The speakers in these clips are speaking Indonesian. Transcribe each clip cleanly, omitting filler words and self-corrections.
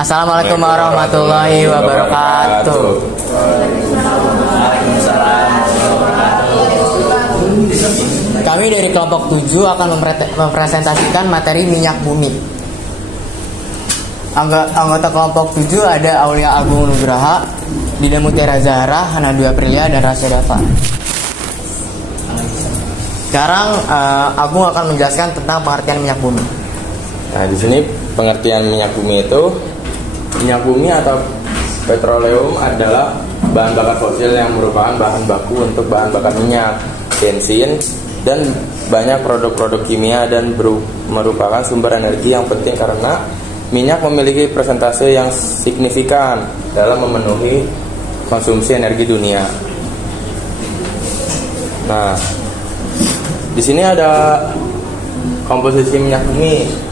Assalamualaikum warahmatullahi wabarakatuh. Kami dari kelompok 7 akan mempresentasikan materi minyak bumi. Anggota kelompok 7 ada Aulia Agung Nugraha, Dida Mutiara Zahra, Hana Dwi Aprilia, dan Rasya Dava. Sekarang Agung akan menjelaskan tentang pengertian minyak bumi. Nah, di sini pengertian minyak bumi itu, minyak bumi atau petroleum adalah bahan bakar fosil yang merupakan bahan baku untuk bahan bakar minyak, bensin, dan banyak produk-produk kimia, dan merupakan sumber energi yang penting karena minyak memiliki persentase yang signifikan dalam memenuhi konsumsi energi dunia. Nah, di sini ada komposisi minyak bumi.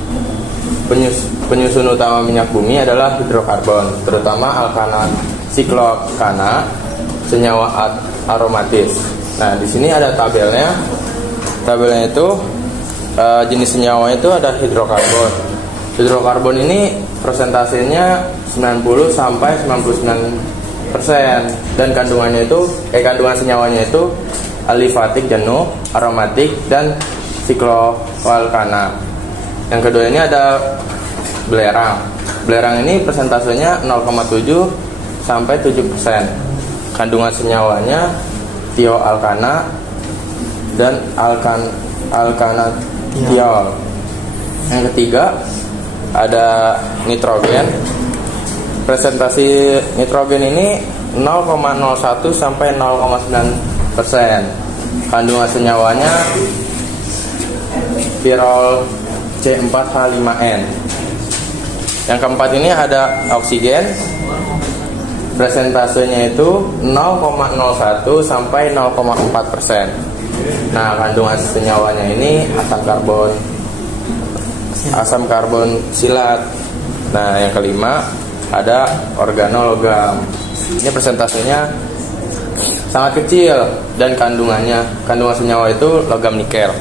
Penyusun utama minyak bumi adalah hidrokarbon, terutama alkana siklokana, senyawa aromatis. Nah, di sini ada tabelnya. Tabelnya itu jenis senyawa itu ada hidrokarbon. Hidrokarbon ini persentasenya 90 sampai 99%, dan kandungannya itu kandungan senyawanya itu alifatik jenuh, aromatik, dan sikloalkana. Yang kedua ini ada belerang. Belerang ini persentasenya 0,7 sampai 7%. Kandungan senyawanya tioalkana dan alkanatiol. Yang ketiga ada nitrogen. Presentasi nitrogen ini 0,01 sampai 0,9%. Kandungan senyawanya pirol C4H5N. Yang keempat ini ada oksigen. Presentasenya itu 0,01 sampai 0,4%. Nah, kandungan senyawanya ini asam karbon silat. Nah, yang kelima ada organologam. Ini presentasenya sangat kecil, dan kandungan senyawa itu logam nikel.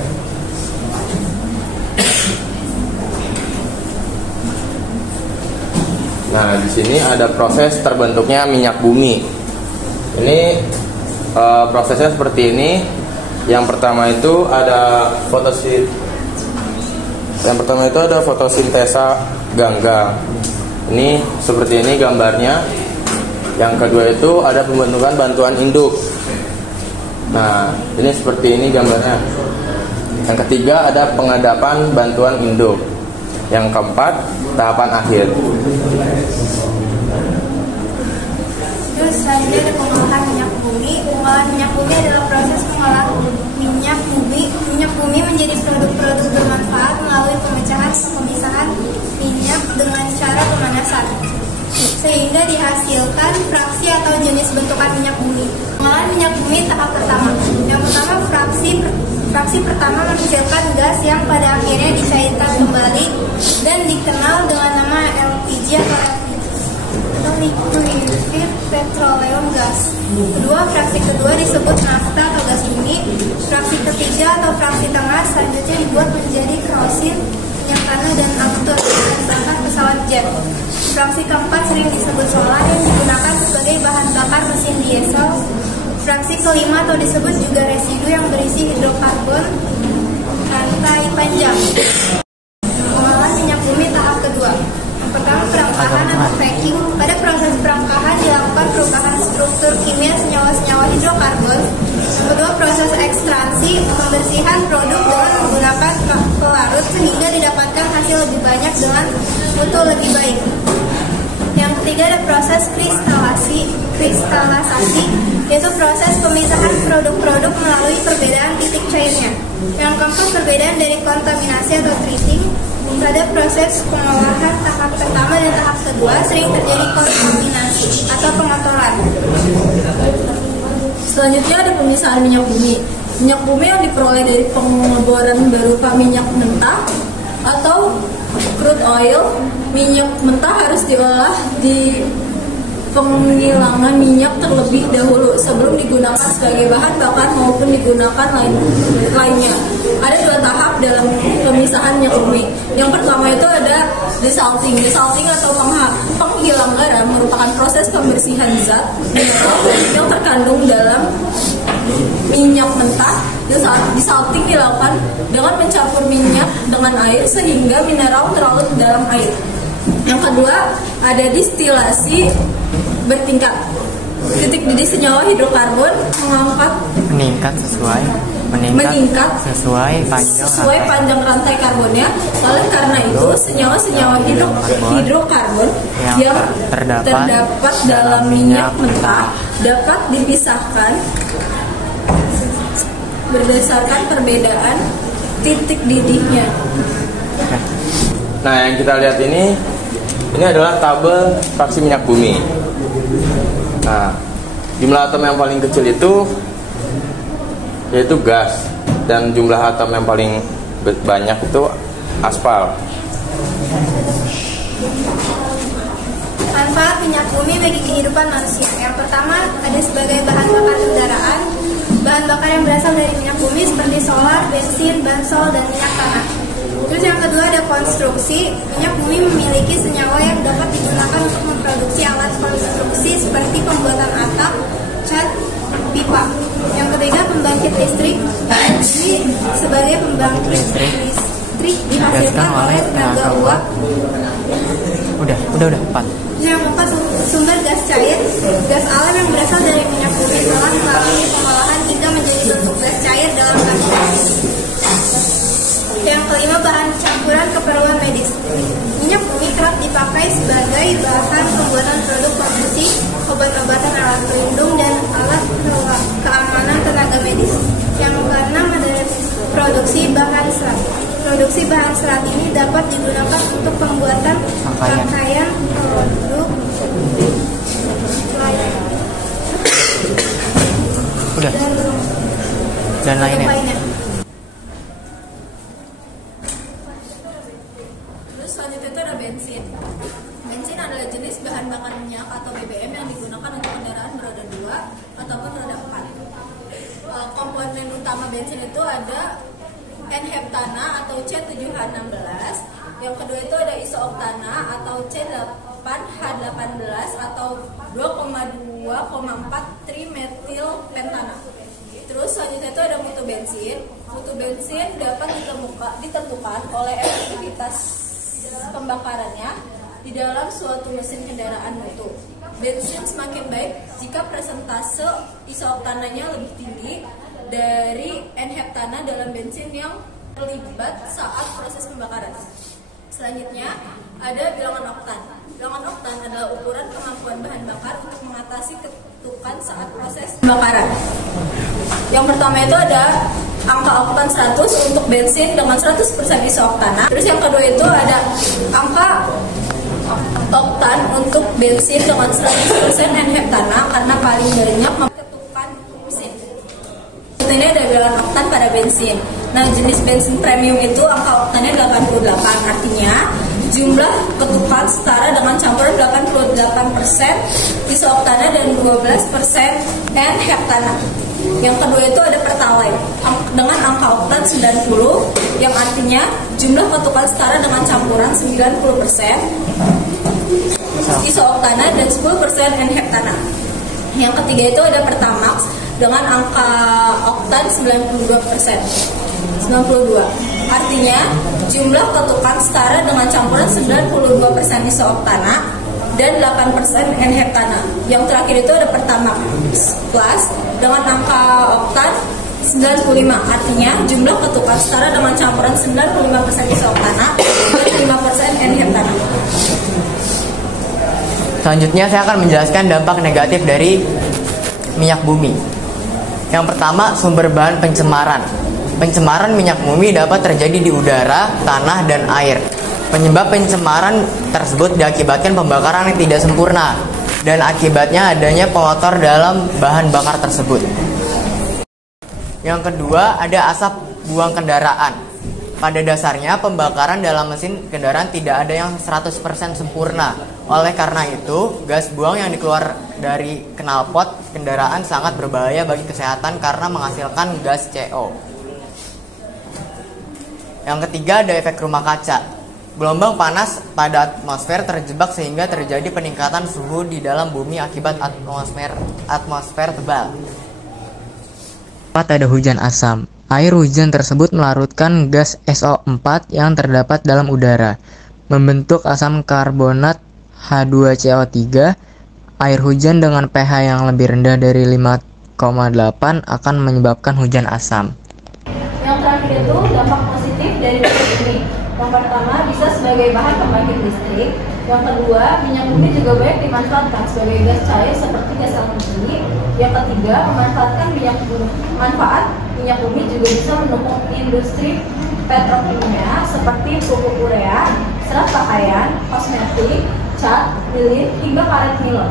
Nah, di sini ada proses terbentuknya minyak bumi. Ini prosesnya seperti ini. Yang pertama itu ada fotosintesa gangga. Ini seperti ini gambarnya. Yang kedua itu ada pembentukan bantuan induk. Nah, ini seperti ini gambarnya. Yang ketiga ada pengadapan bantuan induk. Yang keempat, tahapan akhir. Terus selanjutnya ada pengolahan minyak bumi. Pengolahan minyak bumi adalah proses pengolahan minyak bumi menjadi produk-produk bermanfaat melalui pemecahan atau pemisahan minyak dengan cara pemanasan, sehingga dihasilkan fraksi atau jenis bentukan minyak bumi. Pengolahan minyak bumi tahap pertama. Yang pertama, fraksi pertama menghasilkan gas yang pada akhirnya dicairkan kembali dan dikenal dengan nama LPG atau liquefied petroleum gas. Kedua, fraksi kedua disebut nafta atau gas bumi. Fraksi ketiga atau fraksi tengah selanjutnya dibuat menjadi kerosin, minyak tanah, dan aftur, dan bahan pesawat jet. Fraksi keempat sering disebut solar yang digunakan sebagai bahan bakar mesin diesel. Fraksi kelima atau disebut juga residu yang berisi hidrokarbon rantai panjang. Pengolahan minyak bumi tahap kedua. Yang pertama, perangkahan atau cracking. Pada proses perangkahan dilakukan perubahan struktur kimia senyawa-senyawa hidrokarbon. Yang kedua, proses ekstraksi, pembersihan produk dengan menggunakan pelarut sehingga didapatkan hasil lebih banyak dengan mutu lebih baik. Yang ketiga ada proses kristalisasi, yaitu proses pemisahan produk-produk melalui perbedaan titik cairnya. Yang keempat, perbedaan dari kontaminasi atau treating. Pada proses pengolahan tahap pertama dan tahap kedua sering terjadi kontaminasi atau pengotoran. Selanjutnya ada pemisahan minyak bumi. Minyak bumi yang diperoleh dari pengeboran berupa minyak mentah atau crude oil. Minyak mentah harus diolah di penghilangan minyak terlebih dahulu sebelum digunakan sebagai bahan bakar maupun digunakan lainnya. Ada dua tahap dalam pemisahan minyak bumi. Yang pertama itu ada desalting atau proses pembersihan zat mineral yang terkandung dalam minyak mentah disalting dilakukan dengan mencampur minyak dengan air sehingga mineral terlarut dalam air. Yang kedua, ada distilasi bertingkat. Titik didih senyawa hidrokarbon meningkat sesuai panjang rantai karbonnya. Oleh karena itu, senyawa-senyawa hidrokarbon yang terdapat dalam minyak mentah dapat dipisahkan berdasarkan perbedaan titik didihnya. Nah, yang kita lihat ini adalah tabel fraksi minyak bumi. Nah, jumlah atom yang paling kecil itu yaitu gas, dan jumlah atom yang paling banyak itu aspal. Manfaat minyak bumi bagi kehidupan manusia. Yang pertama, ada sebagai bahan bakar kendaraan. Bahan bakar yang berasal dari minyak bumi seperti solar, bensin, bansol, dan minyak tanah. Terus yang kedua, ada konstruksi. Minyak bumi memiliki senyawa yang dapat digunakan untuk memproduksi alat konstruksi seperti pembuatan atap, cat, pipa. Yang ketiga, pembangkit listrik. Ini sebagai pembangkit listrik dihasilkan oleh tenaga uap. Udah 4. Yang keempat, sumber gas cair. Gas alam yang berasal dari minyak bumi telah melalui pengolahan hingga menjadi bentuk gas cair dalam kandungan. Yang kelima, bahan campuran keperluan medis. Minyak bumi kerap dipakai sebagai bahan pembuatan produk konsumsi, obat-obatan, alat pelindung, dan alat keamanan tenaga medis. Yang keenam, ada produksi bahan serat. Produksi bahan serat ini dapat digunakan untuk pembuatan rangkaian produk dan lainnya. Terus selanjutnya itu ada bensin. Bensin adalah jenis bahan bakar minyak atau BBM yang digunakan untuk kendaraan beroda 2 ataupun roda 4. Komponen utama bensin itu ada N-heptana atau C7H16. Yang kedua itu ada isooctana atau C8H18 atau 2,4 trimetilpentana. Terus selanjutnya itu ada mutu bensin. Mutu bensin dapat ditentukan oleh efektivitas pembakarannya di dalam suatu mesin kendaraan mutu. Bensin semakin baik jika persentase isooktananya lebih tinggi dari N-heptana dalam bensin yang terlibat saat proses pembakaran. Selanjutnya ada bilangan oktan. Bilangan oktan adalah ukuran kemampuan bahan bakar untuk mengatasi ketukan saat proses pembakaran. Yang pertama itu ada angka oktan 100 untuk bensin dengan 100% isooctana. Terus yang kedua itu ada angka oktan untuk bensin dengan 100% N-heptana karena paling banyak ketukan mesin. Ini ada bilangan oktan pada bensin. Nah, jenis bensin premium itu angka oktannya 88, artinya jumlah ketukan setara dengan campuran 88% isooctana dan 12% N-heptana. Yang kedua itu ada pertalite dengan angka oktan 90, yang artinya jumlah ketukan setara dengan campuran 90% isooctana dan 10% N-heptana. Yang ketiga itu ada pertamax dengan angka oktan 92%. Artinya jumlah ketukan setara dengan campuran 92% isooctana dan 8% N-heptana. Yang terakhir itu ada Pertamax Plus dengan angka oktan 95. Artinya jumlah ketukan setara dengan campuran 95% isooctana dan 5% N-heptana. Selanjutnya saya akan menjelaskan dampak negatif dari minyak bumi. Yang pertama, sumber bahan pencemaran. Pencemaran minyak bumi dapat terjadi di udara, tanah, dan air. Penyebab pencemaran tersebut diakibatkan pembakaran yang tidak sempurna dan akibatnya adanya pengkotor dalam bahan bakar tersebut. Yang kedua, ada asap buang kendaraan. Pada dasarnya, pembakaran dalam mesin kendaraan tidak ada yang 100% sempurna. Oleh karena itu, gas buang yang dikeluar dari knalpot kendaraan sangat berbahaya bagi kesehatan karena menghasilkan gas CO. Yang ketiga, ada efek rumah kaca. Gelombang panas pada atmosfer terjebak sehingga terjadi peningkatan suhu di dalam bumi akibat atmosfer tebal. 4. Ada hujan asam. Air hujan tersebut melarutkan gas SO4 yang terdapat dalam udara, membentuk asam karbonat H2CO3. Air hujan dengan pH yang lebih rendah dari 5,8 akan menyebabkan hujan asam. Yang terakhir itu dampak positif dari minyak bumi. Yang pertama, bisa sebagai bahan pembangkit listrik. Yang kedua, minyak bumi juga banyak dimanfaatkan sebagai gas cair seperti gas LPG. Yang ketiga, memanfaatkan manfaat minyak bumi juga bisa mendukung industri petrokimia seperti pupuk urea, serat pakaian, kosmetik, cat, lilin, hingga karet nilon.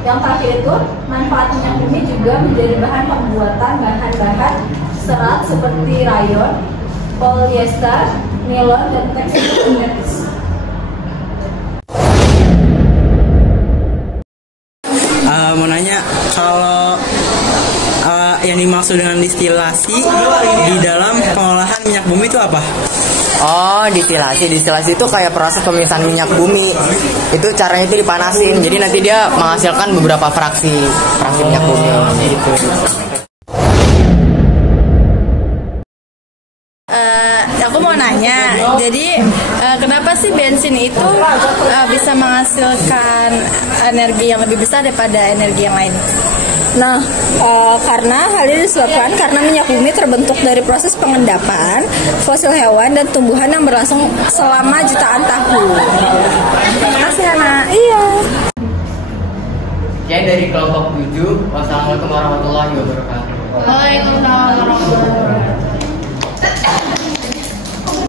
Yang terakhir itu, manfaat minyak bumi juga menjadi bahan pembuatan bahan-bahan serat seperti rayon, polyester, nilon, dan tekstil sintetis. Mau nanya, kalau yang dimaksud dengan distilasi di dalam pengolahan minyak bumi itu apa? Oh, distilasi itu kayak proses pemisahan minyak bumi. Itu caranya itu dipanasin, jadi nanti dia menghasilkan beberapa fraksi minyak bumi gitu. Aku mau nanya, jadi kenapa sih bensin itu bisa menghasilkan energi yang lebih besar daripada energi yang lain? Nah, karena hal ini disebabkan karena minyak bumi terbentuk dari proses pengendapan fosil hewan dan tumbuhan yang berlangsung selama jutaan tahun. Terima kasih, Hana. Iya. Sekian dari kelompok 7. Wassalamualaikum warahmatullahi wabarakatuh. Waalaikumsalam warahmatullahi wabarakatuh.